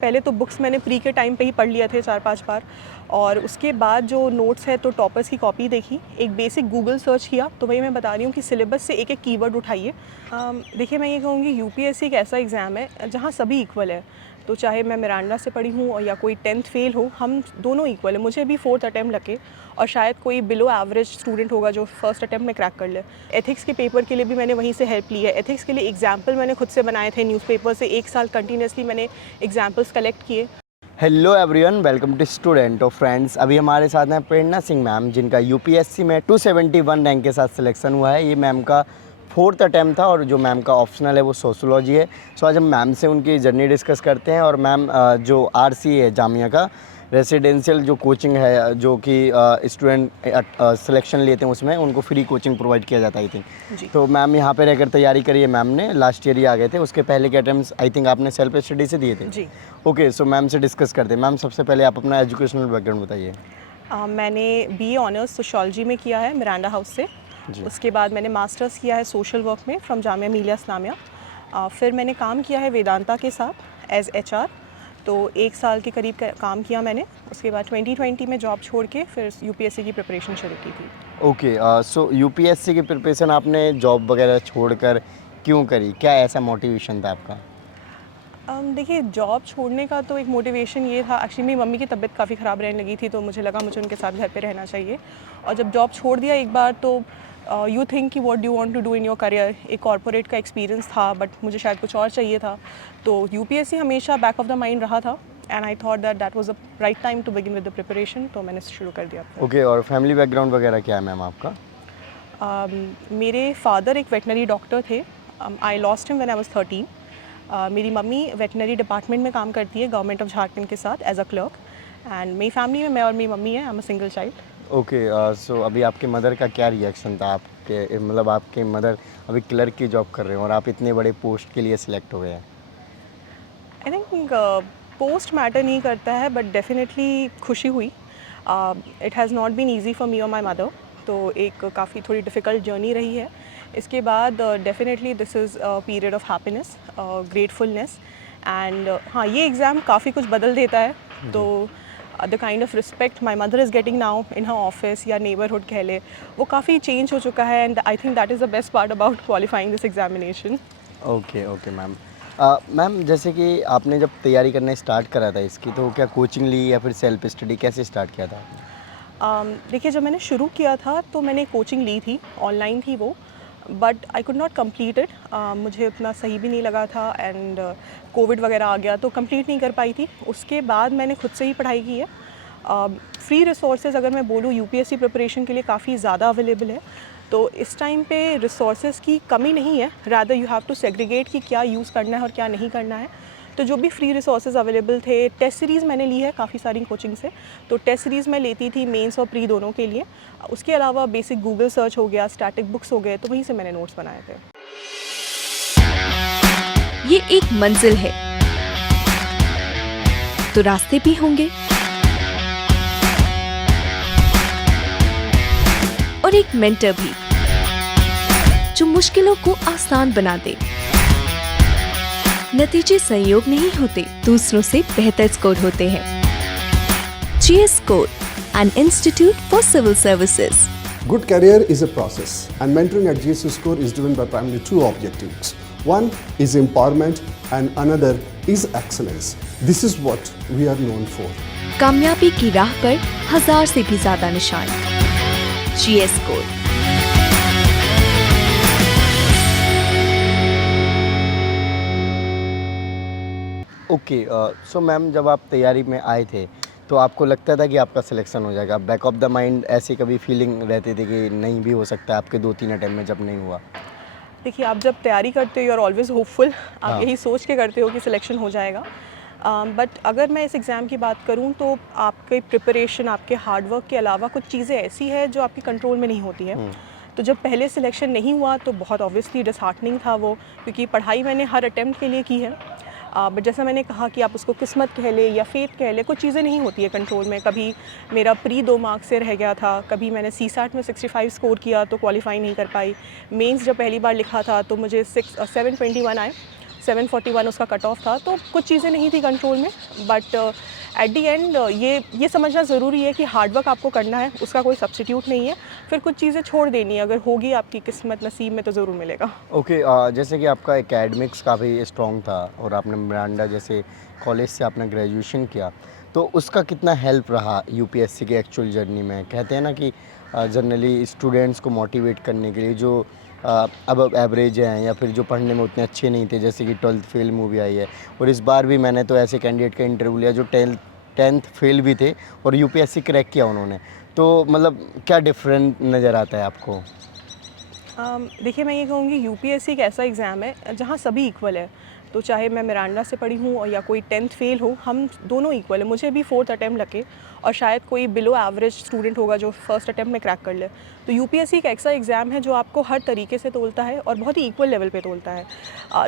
पहले तो बुक्स मैंने प्री के टाइम पे ही पढ़ लिया थे 4-5 बार, और उसके बाद जो नोट्स है तो टॉपर्स की कॉपी देखी, एक बेसिक गूगल सर्च किया। तो वही मैं बता रही हूँ कि सिलेबस से एक एक कीवर्ड उठाइए। देखिए, मैं ये कहूँगी यूपीएससी एक ऐसा एग्ज़ाम है जहाँ सभी इक्वल है। तो चाहे मैं मिरांडा से पढ़ी हूँ और या कोई 10th फेल हो, हम दोनों इक्वल है। मुझे भी 4th अटैम्प्ट लगे और शायद कोई बिलो एवरेज स्टूडेंट होगा जो फर्स्ट अटैम्प्ट में क्रैक कर ले। एथिक्स के पेपर के लिए भी मैंने वहीं से हेल्प ली है। एथिक्स के लिए एग्जाम्पल मैंने खुद से बनाए थे न्यूज़पेपर से, 1 साल कंटिन्यूसली मैंने एग्जाम्पल्स कलेक्ट किए। Hello everyone, welcome to student of friends. अभी हमारे साथ हैं प्रेरणा सिंह मैम, जिनका यूपीएससी में 271 रैंक के साथ सिलेक्शन हुआ है। ये मैम का 4th अटैम्प्ट था और जो मैम का ऑप्शनल है वो सोशोलॉजी है। सो आज हम मैम से उनकी जर्नी डिस्कस करते हैं। और मैम जो आरसी है जामिया का रेसिडेंशियल जो कोचिंग है, जो कि स्टूडेंट सिलेक्शन लेते हैं उसमें उनको फ्री कोचिंग प्रोवाइड किया जाता है आई थिंक। तो मैम यहाँ पे रहकर तैयारी करी है मैम ने, लास्ट ईयर ही आ गए थे। उसके पहले के अटैम्प्ट्स आई थिंक आपने सेल्फ स्टडी से दिए थे। जी। ओके, सो मैम से डिस्कस करते हैं। मैम सबसे पहले आप अपना एजुकेशनल बैकग्राउंड बताइए। मैंने बीए ऑनर्स सोशियोलॉजी में किया है मिरांडा हाउस से। उसके बाद मैंने मास्टर्स किया है सोशल वर्क में फ्रॉम जामिया मिलिया इस्लामिया। फिर मैंने काम किया है वेदांता के साथ एज एचआर। तो 1 साल के करीब काम किया मैंने। उसके बाद 2020 में जॉब छोड़ के फिर यूपीएससी की प्रिपरेशन शुरू की थी। ओके, सो यूपीएससी की प्रिपरेशन आपने जॉब वगैरह छोड़कर क्यों करी? क्या ऐसा मोटिवेशन था आपका? देखिए, जॉब छोड़ने का तो एक मोटिवेशन ये था, एक्चुअली मेरी मम्मी की तबीयत काफ़ी ख़राब रहने लगी थी, तो मुझे लगा मुझे उनके साथ घर पे रहना चाहिए। और जब जॉब छोड़ दिया एक बार, तो यू थिंक कि what do you want to do in your career. एक कॉर्पोरेट का एक्सपीरियंस था, बट मुझे शायद कुछ और चाहिए था। तो यूपीएससी हमेशा बैक ऑफ द माइंड रहा था, and I thought that that was the right time to begin with the preparation. तो मैंने शुरू कर दिया। ओके, और फैमिली बैकग्राउंड वगैरह क्या है मैम आपका? मेरे फादर एक वेटनरी डॉक्टर थे। I lost him when I was 13। मेरी मम्मी वेटनरी डिपार्टमेंट में काम करती है गवर्नमेंट ऑफ झारखंड के साथ एज अ क्लर्क। एंड मेरी फैमिली में मैं और मेरी मम्मी है। I am a single child. Okay, so अभी आपके मदर का क्या रिएक्शन था? आपके मतलब आपके मदर अभी क्लर्क की जॉब कर रहे हैं और आप इतने बड़े पोस्ट के लिए सिलेक्ट हो गए हैं। आई थिंक पोस्ट मैटर नहीं करता है, बट डेफिनेटली खुशी हुई। It has not been easy for me और माई मदर। तो एक काफ़ी थोड़ी डिफ़िकल्ट जर्नी रही है। इसके बाद definitely this is a period of happiness, gratefulness. And हाँ, ये एग्ज़ाम काफ़ी कुछ बदल देता है। तो the kind of respect my mother is getting now in her office या नेबरहुड कह ले, वो काफ़ी चेंज हो चुका है। And I think that is the best part about qualifying this examination. Okay okay ma'am. Ma'am जैसे कि आपने जब तैयारी करना स्टार्ट करा था इसकी, तो क्या कोचिंग ली या फिर सेल्फ स्टडी, कैसे स्टार्ट किया था? देखिए, जब मैंने शुरू किया था तो मैंने कोचिंग ली थी, ऑनलाइन थी वो, but I could not complete it. मुझे उतना सही भी नहीं लगा था, एंड कोविड वगैरह आ गया तो कंप्लीट नहीं कर पाई थी। उसके बाद मैंने खुद से ही पढ़ाई की है। फ्री रिसोर्सेज अगर मैं बोलूँ यूपीएससी प्रिपरेशन के लिए काफ़ी ज़्यादा अवेलेबल है। तो इस टाइम पे रिसोर्सेज की कमी नहीं है, rather you have to segregate कि क्या यूज़ करना है और क्या नहीं करना है। तो जो भी फ्री रिसोर्सेज अवेलेबल थे, टेस्ट सीरीज़ मैंने ली है काफ़ी सारी कोचिंग से। तो टेस्ट सीरीज़ मैं लेती थी मेंस और प्री दोनों के लिए। उसके अलावा बेसिक गूगल सर्च हो गया, स्टैटिक बुक्स हो गए, तो वहीं से मैंने नोट्स बनाए थे। ये एक मंजिल है तो रास्ते भी होंगे, और एक मेंटर भी जो मुश्किलों को आसान बना दे। नतीजे संयोग नहीं होते, दूसरों से बेहतर स्कोर होते हैं। GS Score, an institute for civil services. Good career is a process, and mentoring at GS Score is driven by primarily 2 objectives. One is empowerment and another is excellence. This is what we are known for. कामयाबी की राह पर 1000 से भी ज्यादा निशान। GS Score। Okay, so ma'am जब आप तैयारी में आए थे तो आपको लगता था कि आपका सिलेक्शन हो जाएगा? बैक ऑफ द माइंड ऐसी कभी फीलिंग रहती थी कि नहीं भी हो सकता है आपके 2-3 अटैम्प्ट में जब नहीं हुआ? देखिए, आप जब तैयारी करते हो यू आर ऑलवेज होपफुल। आप हाँ। यही सोच के करते हो कि सिलेक्शन हो जाएगा। बट अगर मैं इस एग्ज़ाम की बात करूं तो आपके प्रिपरेशन, आपके हार्डवर्क के अलावा कुछ चीज़ें ऐसी है जो आपके कंट्रोल में नहीं होती हैं। तो जब पहले सिलेक्शन नहीं हुआ तो बहुत ऑब्वियसली डिसहार्टनिंग था वो, क्योंकि पढ़ाई मैंने हर अटैम्प्ट के लिए की है। बट जैसा मैंने कहा कि आप उसको किस्मत कह ले या फेथ कह ले, कुछ चीज़ें नहीं होती है कंट्रोल में। कभी मेरा प्री 2 मार्क्स से रह गया था, कभी मैंने CSAT में 65 स्कोर किया तो क्वालिफाई नहीं कर पाई। मेंस जब पहली बार लिखा था तो मुझे 721 आए। 741 उसका कट ऑफ था, तो कुछ चीज़ें नहीं थी कंट्रोल में। बट एट दी एंड ये समझना ज़रूरी है कि हार्डवर्क आपको करना है, उसका कोई सब्स्टिट्यूट नहीं है। फिर कुछ चीज़ें छोड़ देनी है, अगर होगी आपकी किस्मत नसीब में तो ज़रूर मिलेगा। ओके, जैसे कि आपका एकेडमिक्स काफ़ी स्ट्रॉन्ग था और आपने मिरांडा जैसे कॉलेज से आपने ग्रेजुएशन किया, तो उसका कितना हेल्प रहा यूपीएससी के एक्चुअल जर्नी में? कहते हैं ना कि जनरली स्टूडेंट्स को मोटिवेट करने के लिए जो अब एवरेज हैं या फिर जो पढ़ने में उतने अच्छे नहीं थे, जैसे कि 12th फेल मूवी आई है, और इस बार भी मैंने तो ऐसे कैंडिडेट का इंटरव्यू लिया जो 10th फेल भी थे और यूपीएससी क्रैक किया उन्होंने, तो मतलब क्या डिफरेंट नज़र आता है आपको? देखिए, मैं ये कहूँगी यूपीएससी एक ऐसा एग्ज़ाम है जहाँ सभी इक्वल है। तो चाहे मैं मिरांडा से पढ़ी हूँ और या कोई 10th फेल हो, हम दोनों इक्वल है। मुझे भी 4th अटेम्प्ट लगे और शायद कोई बिलो एवरेज स्टूडेंट होगा जो फर्स्ट अटेम्प्ट में क्रैक कर ले। तो यूपीएससी एक ऐसा एग्ज़ाम है जो आपको हर तरीके से तोलता है और बहुत ही इक्वल लेवल पे तोलता है।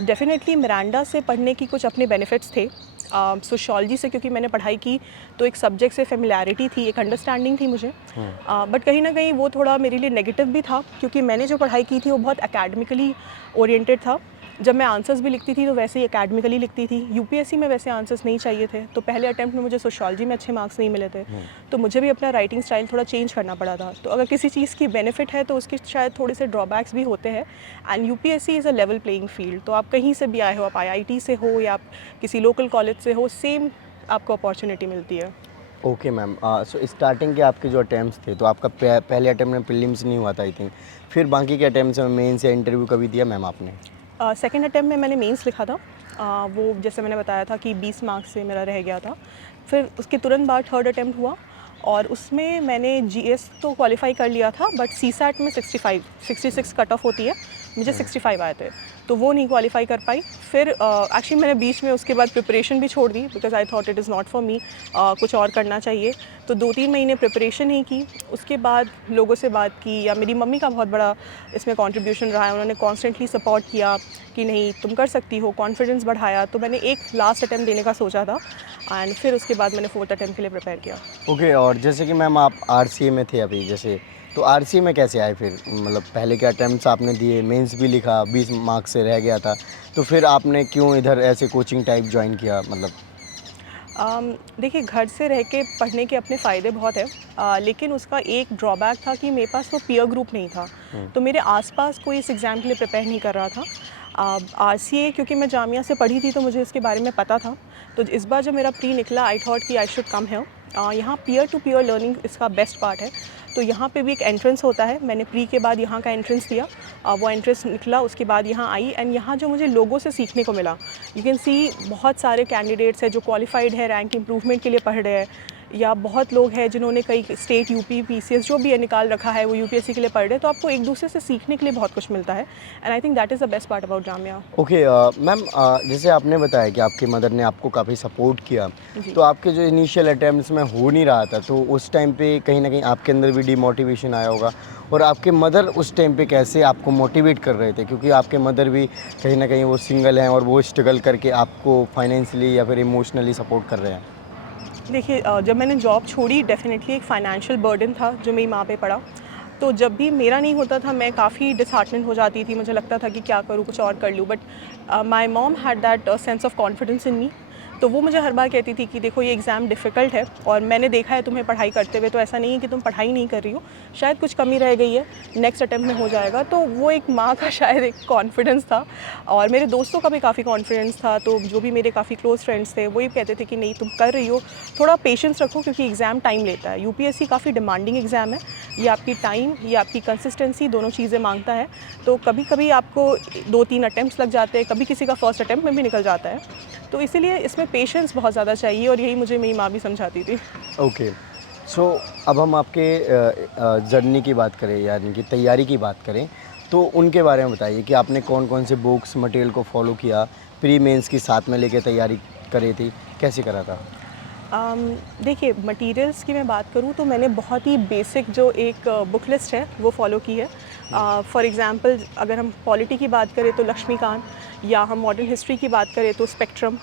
डेफिनेटली मिरांडा से पढ़ने की कुछ अपने बेनिफिट्स थे। सोशियोलॉजी से क्योंकि मैंने पढ़ाई की तो एक सब्जेक्ट से फेमिलियरिटी थी, एक अंडरस्टैंडिंग थी मुझे। बट कहीं ना कहीं वो थोड़ा मेरे लिए नेगेटिव भी था, क्योंकि मैंने जो पढ़ाई की थी वो बहुत एकेडमिकली ओरिएंटेड था। जब मैं आंसर्स भी लिखती थी तो वैसे ही एकेडमिकली लिखती थी। यूपीएससी में वैसे आंसर्स नहीं चाहिए थे, तो पहले अटेम्प्ट में मुझे सोशियोलॉजी में अच्छे मार्क्स नहीं मिले थे, तो मुझे भी अपना राइटिंग स्टाइल थोड़ा चेंज करना पड़ा था। तो अगर किसी चीज़ की बेनिफिट है तो उसके शायद थोड़े से ड्रॉबैक्स भी होते हैं। And UPSC is a level playing field, तो आप कहीं से भी आए हो, आप आईआईटी से हो या आप किसी लोकल कॉलेज से हो, सेम आपको अपॉर्चुनिटी मिलती है। ओके मैम, सो स्टार्टिंग के आपके जो अटेम्प्ट्स थे, तो आपका पहले अटेम्प्ट में प्रीलिम्स नहीं हुआ था आई थिंक, फिर बाकी के अटेम्प्ट्स में मेंस या इंटरव्यू कभी दिया मैम आपने? सेकेंड अटेम्प्ट में मैंने मेंस लिखा था। वो जैसे मैंने बताया था कि 20 मार्क्स से मेरा रह गया था। फिर उसके तुरंत बाद थर्ड अटेम्प्ट हुआ और उसमें मैंने जीएस तो क्वालिफाई कर लिया था, बट सीसैट में 66 कट ऑफ होती है, मुझे 65 आए थे, तो वो नहीं क्वालिफाई कर पाई। फिर एक्चुअली मैंने बीच में उसके बाद प्रिपरेशन भी छोड़ दी, because I thought it is not for me, कुछ और करना चाहिए। तो 2-3 महीने प्रिपरेशन नहीं की। उसके बाद लोगों से बात की, या मेरी मम्मी का बहुत बड़ा इसमें कंट्रीब्यूशन रहा है, उन्होंने कॉन्स्टेंटली सपोर्ट किया कि नहीं तुम कर सकती हो, कॉन्फिडेंस बढ़ाया। तो मैंने एक लास्ट अटैम्प्ट देने का सोचा था एंड फिर उसके बाद मैंने 4th अटैम्प्ट के लिए प्रिपेयर किया। ओके, और जैसे कि मैम आप आरसीए में थे अभी, जैसे तो आरसीए में कैसे आए फिर? मतलब पहले के अटेम्प्ट्स आपने दिए, मेंस भी लिखा, 20 मार्क्स से रह गया था, तो फिर आपने क्यों इधर ऐसे कोचिंग टाइप ज्वाइन किया मतलब? देखिए, घर से रह के पढ़ने के अपने फ़ायदे बहुत हैं, लेकिन उसका एक ड्रॉबैक था कि मेरे पास वो पीयर ग्रुप नहीं था। तो मेरे आसपास कोई इस एग्ज़ाम के लिए प्रिपेयर नहीं कर रहा था। आरसीए क्योंकि मैं जामिया से पढ़ी थी तो मुझे इसके बारे में पता था। तो इस बार जब मेरा प्री निकला, आई थॉट कि आई शुड कम हियर। यहाँ पीयर टू पीयर लर्निंग इसका बेस्ट पार्ट है। तो यहाँ पे भी एक एंट्रेंस होता है, मैंने प्री के बाद यहाँ का एंट्रेंस दिया, वो एंट्रेंस निकला, उसके बाद यहाँ आई एंड यहाँ जो मुझे लोगों से सीखने को मिला, यू कैन सी बहुत सारे कैंडिडेट्स हैं जो क्वालिफाइड है, रैंक इम्प्रूवमेंट के लिए पढ़ रहे हैं, या बहुत लोग हैं जिन्होंने कई स्टेट यूपी पीसीएस जो भी है निकाल रखा है, वो यूपीएससी के लिए पढ़ रहे हैं। तो आपको एक दूसरे से सीखने के लिए बहुत कुछ मिलता है and I think that is the best part about Jamia. Okay ma'am, जैसे आपने बताया कि आपकी मदर ने आपको काफ़ी सपोर्ट किया, तो आपके जो इनिशियल अटेम्प्ट्स में हो नहीं रहा था, तो उस टाइम पे कहीं ना कहीं आपके अंदर भी डिमोटिवेशन आया होगा, और आपके मदर उस टाइम पे कैसे आपको मोटिवेट कर रहे थे? क्योंकि आपके मदर भी कहीं ना कहीं वो सिंगल हैं और वो स्ट्रगल करके आपको फाइनेंशियली या फिर इमोशनली सपोर्ट कर रहे हैं। देखिए, जब मैंने जॉब छोड़ी, डेफिनेटली एक फाइनेंशियल बर्डन था जो मेरी माँ पे पड़ा। तो जब भी मेरा नहीं होता था मैं काफ़ी डिसहार्टनिंग हो जाती थी, मुझे लगता था कि क्या करूँ, कुछ और कर लूँ। But my mom had that sense of confidence in me. तो वो मुझे हर बार कहती थी कि देखो ये एग्ज़ाम डिफ़िकल्ट है और मैंने देखा है तुम्हें पढ़ाई करते हुए, तो ऐसा नहीं है कि तुम पढ़ाई नहीं कर रही हो, शायद कुछ कमी रह गई है, नेक्स्ट अटेम्प्ट में हो जाएगा। तो वो एक माँ का शायद एक कॉन्फिडेंस था, और मेरे दोस्तों का भी काफ़ी कॉन्फिडेंस था। तो जो भी मेरे काफ़ी क्लोज फ्रेंड्स थे वो ये कहते थे कि नहीं तुम कर रही हो, थोड़ा पेशेंस रखो, क्योंकि एग्ज़ाम टाइम लेता है। यूपीएससी काफ़ी डिमांडिंग एग्ज़ाम है, ये आपकी टाइम, ये आपकी कंसिस्टेंसी दोनों चीज़ें मांगता है। तो कभी कभी आपको 2-3 अटेम्प्ट्स लग जाते हैं, कभी किसी का फर्स्ट अटेम्प्ट में भी निकल जाता है। तो इसीलिए इसमें पेशेंस बहुत ज़्यादा चाहिए, और यही मुझे मेरी माँ भी समझाती थी। ओके, सो अब हम आपके जर्नी की बात करें, यानी कि तैयारी की बात करें, तो उनके बारे में बताइए कि आपने कौन कौन से बुक्स मटेरियल को फॉलो किया, प्री मेंस की साथ में लेके तैयारी करी थी, कैसे करा था? देखिए, मटेरियल्स की मैं बात करूँ तो मैंने बहुत ही बेसिक जो एक बुक लिस्ट है वो फॉलो की है। फॉर एग्ज़ाम्पल अगर हम पॉलिटी की बात करें तो लक्ष्मीकांत, या हम मॉडर्न हिस्ट्री की बात करें तो स्पेक्ट्रम,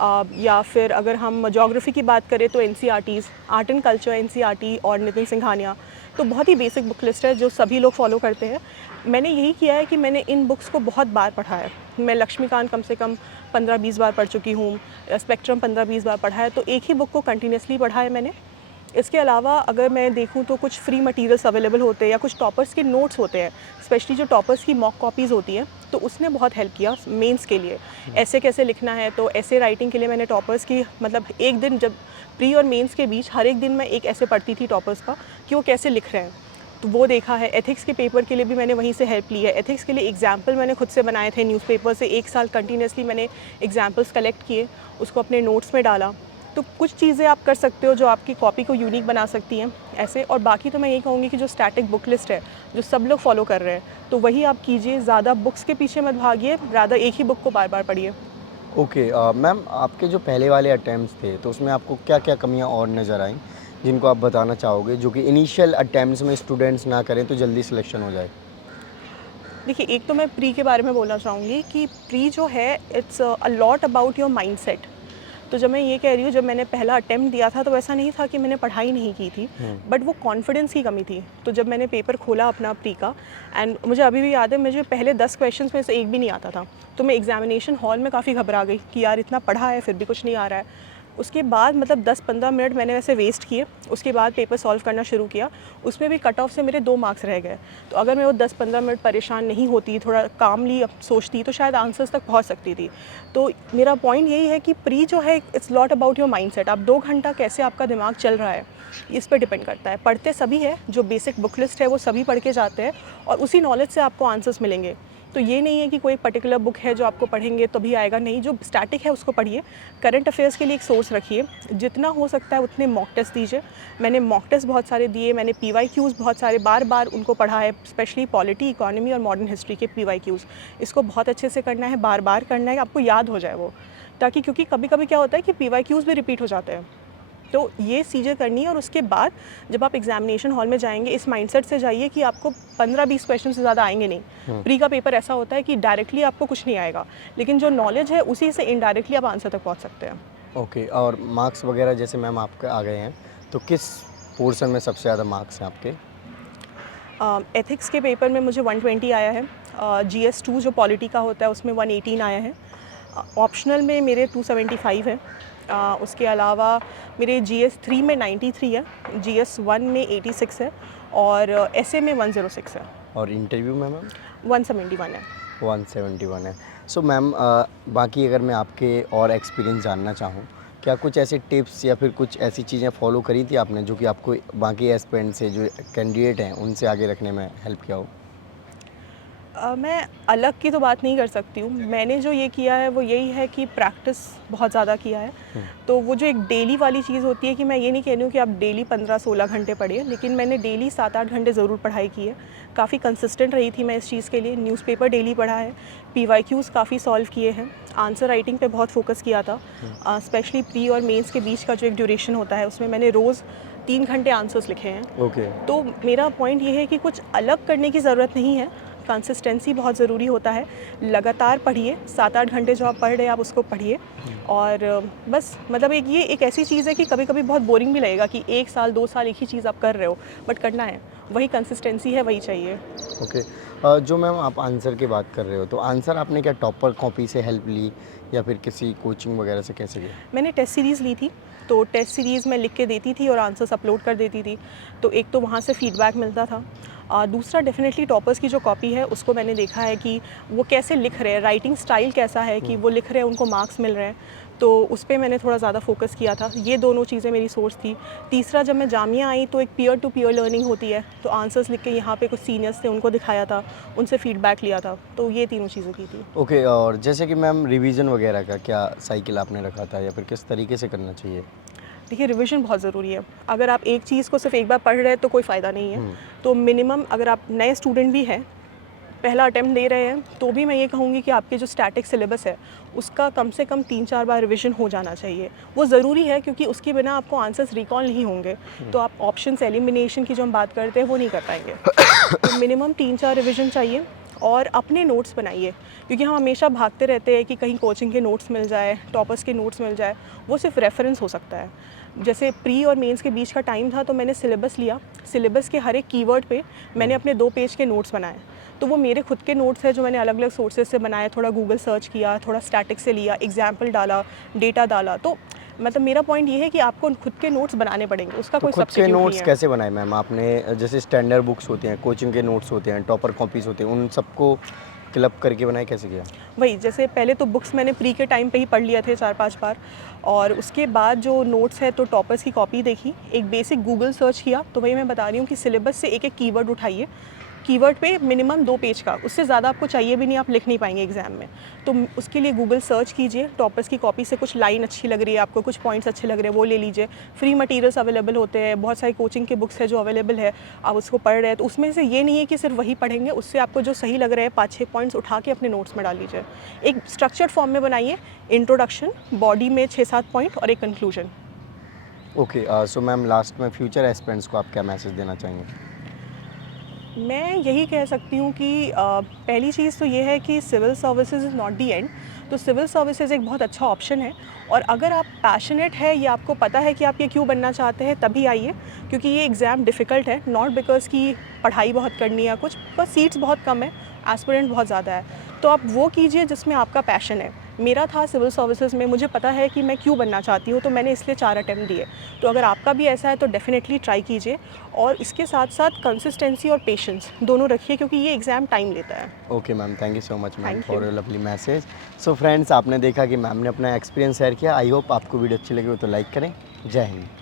या फिर अगर हम ज्योग्राफी की बात करें तो NCERTs, art and culture NCERT और नितिन सिंघानिया, तो बहुत ही बेसिक बुक लिस्ट है जो सभी लोग फॉलो करते हैं। मैंने यही किया है कि मैंने इन बुक्स को बहुत बार पढ़ा है। मैं लक्ष्मीकांत कम से कम 15-20 बार पढ़ चुकी हूँ, स्पेक्ट्रम 15-20 बार पढ़ा है, तो एक ही बुक को कंटिन्यूसली पढ़ा है मैंने। इसके अलावा अगर मैं देखूं तो कुछ फ्री मटेरियल्स अवेलेबल होते हैं या कुछ टॉपर्स के नोट्स होते हैं, स्पेशली जो टॉपर्स की मॉक कॉपीज़ होती हैं, तो उसने बहुत हेल्प किया मेंस के लिए। ऐसे कैसे लिखना है, तो ऐसे राइटिंग के लिए मैंने टॉपर्स की मतलब एक दिन जब प्री और मेंस के बीच हर एक दिन मैं एक ऐसे पढ़ती थी टॉपर्स का कि वो कैसे लिख रहे हैं, तो वो देखा है। एथिक्स के पेपर के लिए भी मैंने वहीं से हेल्प ली है। एथिक्स के लिए एग्जाम्पल मैंने खुद से बनाए थे न्यूज़पेपर से, 1 साल कंटिन्यूसली मैंने एग्जाम्पल्स कलेक्ट किए, उसको अपने नोट्स में डाला। तो कुछ चीज़ें आप कर सकते हो जो आपकी कॉपी को यूनिक बना सकती हैं ऐसे। और बाकी तो मैं यही कहूँगी कि जो स्टैटिक बुक लिस्ट है जो सब लोग फॉलो कर रहे हैं, तो वही आप कीजिए। ज़्यादा बुक्स के पीछे मत भागिए, ज़्यादा एक ही बुक को बार बार पढ़िए। ओके मैम, आपके जो पहले वाले अटैम्प्ट्स थे तो उसमें आपको क्या क्या कमियां और नज़र आईं जिनको आप बताना चाहोगे, जो कि इनिशियल अटैम्प्ट्स में स्टूडेंट्स ना करें तो जल्दी सिलेक्शन हो जाए? देखिए, एक तो मैं प्री के बारे में बोलना चाहूँगी कि प्री जो है it's a lot about your mindset. तो जब मैं ये कह रही हूँ, जब मैंने पहला अटेम्प्ट दिया था तो ऐसा नहीं था कि मैंने पढ़ाई नहीं की थी, बट वो कॉन्फिडेंस की कमी थी। तो जब मैंने पेपर खोला अपना प्री का, एंड मुझे अभी भी याद है, मुझे पहले 10 क्वेश्चंस में से एक भी नहीं आता था, तो मैं एग्जामिनेशन हॉल में काफ़ी घबरा गई कि यार इतना पढ़ा है फिर भी कुछ नहीं आ रहा है। उसके बाद मतलब 10-15 मिनट मैंने वैसे वेस्ट किए, उसके बाद पेपर सॉल्व करना शुरू किया। उसमें भी कट ऑफ से मेरे 2 मार्क्स रह गए। तो अगर मैं वो 10-15 मिनट परेशान नहीं होती, थोड़ा कामली सोचती, तो शायद आंसर्स तक पहुंच सकती थी। तो मेरा पॉइंट यही है कि प्री जो है it's lot about your mindset. आप 2 घंटा कैसे आपका दिमाग चल रहा है इस पर डिपेंड करता है। पढ़ते सभी है, जो बेसिक बुक लिस्ट है वो सभी पढ़ के जाते हैं और उसी नॉलेज से आपको आंसर्स मिलेंगे। तो ये नहीं है कि कोई पर्टिकुलर बुक है जो आपको पढ़ेंगे तभी आएगा, नहीं। जो स्टैटिक है उसको पढ़िए। करंट अफेयर्स के लिए एक सोर्स रखिए, जितना हो सकता है उतने मॉक टेस्ट दीजिए। मैंने मॉक टेस्ट बहुत सारे दिए, मैंने PYQs बहुत सारे बार बार उनको पढ़ा है, स्पेशली पॉलिटी, इकोनॉमी और मॉडर्न हिस्ट्री के PYQs। इसको बहुत अच्छे से करना है, बार बार करना है, आपको याद हो जाए वो, ताकि क्योंकि कभी कभी क्या होता है कि PYQs भी रिपीट हो जाते हैं। तो ये चीज़ें करनी है। और उसके बाद जब आप एग्जामिनेशन हॉल में जाएंगे, इस माइंडसेट से जाइए कि आपको 15-20 क्वेश्चन से ज़्यादा आएंगे नहीं। प्री का पेपर ऐसा होता है कि डायरेक्टली आपको कुछ नहीं आएगा, लेकिन जो नॉलेज है उसी से इनडायरेक्टली आप आंसर तक पहुंच सकते हैं। ओके, और मार्क्स वगैरह जैसे मैम आपके आ गए हैं, तो किस पोर्शन में सबसे ज़्यादा मार्क्स हैं आपके? एथिक्स के पेपर में मुझे 120 आया है। GS2 जो पॉलिटी का होता है उसमें 118 आया है। ऑप्शनल में मेरे 275 है। उसके अलावा मेरे GS3 में 93 है, GS1 में 86 है और SA में 106 है। और इंटरव्यू में मैम? 171 है। 171 है। सो मैम, बाकी अगर मैं आपके और एक्सपीरियंस जानना चाहूँ, क्या कुछ ऐसे टिप्स या फिर कुछ ऐसी चीज़ें फॉलो करी थी आपने जो कि आपको बाकी एस्पिरेंट से, जो कैंडिडेट हैं, उनसे आगे रखने में हेल्प किया हो? मैं अलग की तो बात नहीं कर सकती हूँ। मैंने जो ये किया है वो यही है कि प्रैक्टिस बहुत ज़्यादा किया है। तो वो जो एक डेली वाली चीज़ होती है कि मैं ये नहीं कह रही हूँ कि आप डेली 15-16 घंटे पढ़िए, लेकिन मैंने डेली 7-8 घंटे ज़रूर पढ़ाई की है। काफ़ी कंसिस्टेंट रही थी मैं इस चीज़ के लिए। न्यूज़पेपर डेली पढ़ा है, PYQs काफ़ी सॉल्व किए हैं, आंसर राइटिंग पे बहुत फोकस किया था। स्पेशली प्री और मेंस के बीच का जो एक ड्यूरेशन होता है उसमें मैंने रोज़ 3 घंटे आंसर्स लिखे हैं। ओके। तो मेरा पॉइंट ये है कि कुछ अलग करने की ज़रूरत नहीं है, कंसिस्टेंसी बहुत ज़रूरी होता है। लगातार पढ़िए, 7-8 घंटे जो आप पढ़ रहे हैं आप उसको पढ़िए। और बस मतलब ये एक ऐसी चीज़ है कि कभी कभी बहुत बोरिंग भी लगेगा कि 1 साल 2 साल एक ही चीज़ आप कर रहे हो, बट करना है, वही कंसिस्टेंसी है, वही चाहिए। ओके। जो मैम आप आंसर की बात कर रहे हो, तो आंसर आपने क्या टॉपर कॉपी से हेल्प ली या फिर किसी कोचिंग वगैरह से, कैसे किया? मैंने टेस्ट सीरीज़ ली थी, तो टेस्ट सीरीज़ में लिख के देती थी और आंसर्स अपलोड कर देती थी। तो एक तो वहाँ से फीडबैक मिलता था। दूसरा डेफिनेटली टॉपर्स की जो कॉपी है उसको मैंने देखा है कि वो कैसे लिख रहे हैं, राइटिंग स्टाइल कैसा है कि वो लिख रहे हैं, उनको मार्क्स मिल रहे हैं। तो उस पर मैंने थोड़ा ज़्यादा फोकस किया था। ये दोनों चीज़ें मेरी सोर्स थी। तीसरा, जब मैं जामिया आई तो एक पीयर टू पीयर लर्निंग होती है, तो आंसर्स लिख के यहाँ पे कुछ सीनियर्स थे उनको दिखाया था, उनसे फीडबैक लिया था। तो ये तीनों चीज़ें की थी। ओके। और जैसे कि मैम रिवीजन वगैरह का क्या साइकिल आपने रखा था या फिर किस तरीके से करना चाहिए? देखिए, रिवीजन बहुत ज़रूरी है। अगर आप एक चीज़ को सिर्फ एक बार पढ़ रहे हैं तो कोई फ़ायदा नहीं है। तो मिनिमम, अगर आप नए स्टूडेंट भी हैं, पहला अटेम्प्ट दे रहे हैं, तो भी मैं ये कहूँगी कि आपके जो स्टैटिक सिलेबस है उसका कम से कम 3-4 बार रिवीजन हो जाना चाहिए। वो ज़रूरी है क्योंकि उसके बिना आपको आंसर्स रिकॉल नहीं होंगे। तो आप ऑप्शंस एलिमिनेशन की जो हम बात करते हैं वो नहीं कर पाएंगे। तो मिनिमम 3-4 रिवीजन चाहिए। और अपने नोट्स बनाइए, क्योंकि हम हमेशा भागते रहते हैं कि कहीं कोचिंग के नोट्स मिल जाए, टॉपर्स के नोट्स मिल जाए, वो सिर्फ रेफरेंस हो सकता है। जैसे प्री और मेंस के बीच का टाइम था तो मैंने सिलेबस लिया, सिलेबस के हर एक कीवर्ड पे मैंने अपने 2 पेज के नोट्स बनाए। तो वो मेरे खुद के नोट्स हैं जो मैंने अलग अलग सोर्सेज से बनाए, थोड़ा गूगल सर्च किया, थोड़ा स्टैटिक से लिया, एग्जाम्पल डाला, डेटा डाला। तो मतलब मेरा पॉइंट ये है कि आपको खुद के नोट्स बनाने पड़ेंगे, उसका तो कोई खुद के सब्स्टिट्यूट नहीं नोट्स है। कैसे बनाए मैम आपने? जैसे स्टैंडर्ड बुक्स होते हैं, कोचिंग के नोट्स होते हैं, टॉपर कॉपीज होते हैं, उन सबको क्लब करके बनाए, कैसे किया? वही, जैसे पहले तो बुक्स मैंने प्री के टाइम पे ही पढ़ लिया थे 4-5 बार, और उसके बाद जो नोट्स है तो टॉपर्स की कॉपी देखी, एक बेसिक गूगल सर्च किया। तो वही मैं बता रही हूँ कि सिलेबस से एक एक कीवर्ड उठाइए, कीवर्ड पे मिनिमम 2 पेज का, उससे ज़्यादा आपको चाहिए भी नहीं, आप लिख नहीं पाएंगे एग्जाम में। तो उसके लिए गूगल सर्च कीजिए, टॉपर्स की कॉपी से कुछ लाइन अच्छी लग रही है आपको, कुछ पॉइंट्स अच्छे लग रहे हैं, वो ले लीजिए। फ्री मटेरियल्स अवेलेबल होते हैं, बहुत सारी कोचिंग के बुक्स है जो अवेलेबल है, आप उसको पढ़ रहे हैं। तो उसमें से ये नहीं है कि सिर्फ वही पढ़ेंगे, उससे आपको जो सही लग रहे हैं 5-6 पॉइंट्स उठा के अपने नोट्स में डाल लीजिए। एक स्ट्रक्चर्ड फॉर्म में बनाइए, इंट्रोडक्शन, बॉडी में 6-7 पॉइंट और एक conclusion. Okay, so ma'am last में फ्यूचर एस्पिरेंट्स को आप क्या मैसेज देना चाहेंगे? मैं यही कह सकती हूँ कि पहली चीज़ तो ये है कि civil services is not the end. तो सिविल सर्विसेज एक बहुत अच्छा ऑप्शन है, और अगर आप पैशनेट है या आपको पता है कि आप ये क्यों बनना चाहते हैं, तभी आइए, क्योंकि ये एग्ज़ाम डिफ़िकल्ट है, नॉट बिकॉज़ कि पढ़ाई बहुत करनी है कुछ, पर सीट्स बहुत कम है, एस्पिरेंट बहुत ज़्यादा है। तो आप वो कीजिए जिसमें आपका पैशन है। मेरा था सिविल सर्विसेज में, मुझे पता है कि मैं क्यों बनना चाहती हूँ, तो मैंने इसलिए 4 अटेम्प्ट दिए। तो अगर आपका भी ऐसा है तो डेफिनेटली ट्राई कीजिए, और इसके साथ साथ कंसिस्टेंसी और पेशेंस दोनों रखिए, क्योंकि ये एग्ज़ाम टाइम लेता है। Okay ma'am, thank you so much ma'am Thank for you. Your lovely message. So friends, आपने देखा कि मैम ने अपना एक्सपीरियंस शेयर किया। आई होप आपको वीडियो अच्छी लगी हो तो लाइक करें। जय हिंद।